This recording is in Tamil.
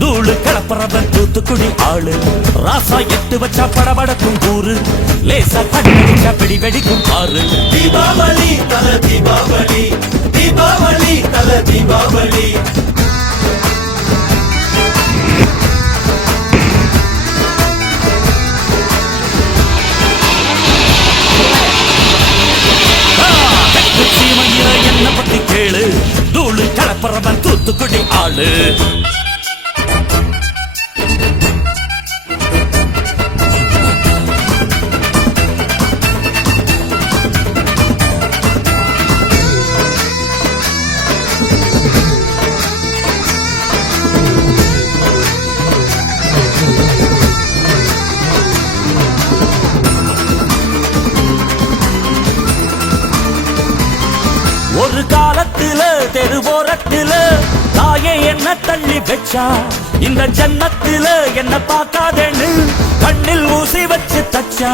தூளு கலப்பறவன் தூத்துக்குடி ஆளு ராசா எட்டு வச்சா படபடக்கும் கூறு லேசா கண்ணடிச்சா பிடி வெடிக்கும் ஆறு தீபாவளி தல தீபாவளி தீபாவளி தல தீபாவளி சீமையில என்ன பத்தி கேளு தூளு கலப்பறவன் தூத்துக்குடி ஆளு ஒரு காலத்துல தெருவோரத்துல தாயே என்ன தள்ளி வச்சா இந்த ஜன்னத்துல என்ன பார்க்காதேன்னு கண்ணில் ஊசி வச்சு தச்சா